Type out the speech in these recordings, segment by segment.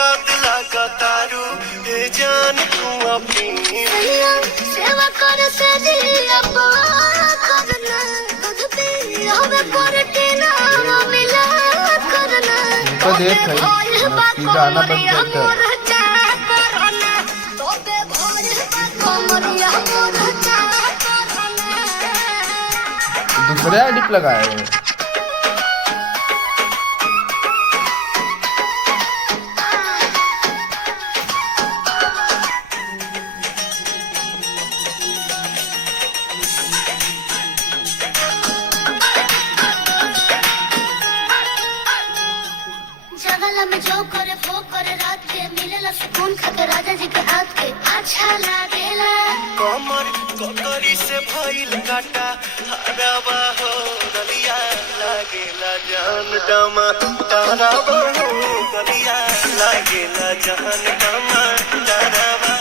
स्वाद लगा तारू हे जान तू अपनी सेवा कर से दिया करना दूध पी हमें प्रोटीन मिला करना तो देख सीधा आना बंद कर दूसरे डिप लगाए में जो करे वो करे रात के मिलेला सुकून खाके राजा जी के हाथ के अच्छा लागेला कमर ककरी से भइल काटा हरावा हो गलिया लागेला जान डमा तारावा हो गलिया लागेला जान डमा तारावा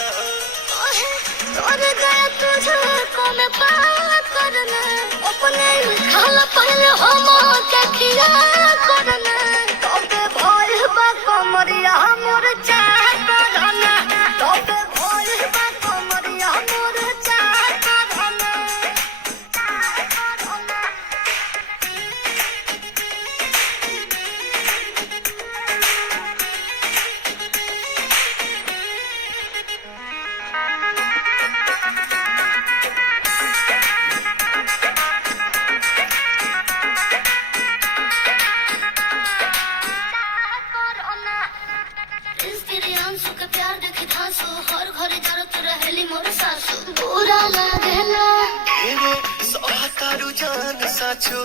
तोरे गया तुझे को मैं पार करना अपने खाला पहले हम के खिया करना कमरिया मोर चाह करना तबे भोल बा कमरिया मोर चाह करना प्यार देखे धांसो हर घरे जरूरत रहेली मोर सासु बुरा लागेला ढेरे सहतारू जान साचो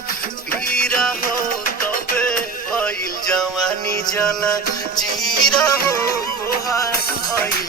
पीरा हो तबे भइल जवानी जाला जीरा हो तोहार भइल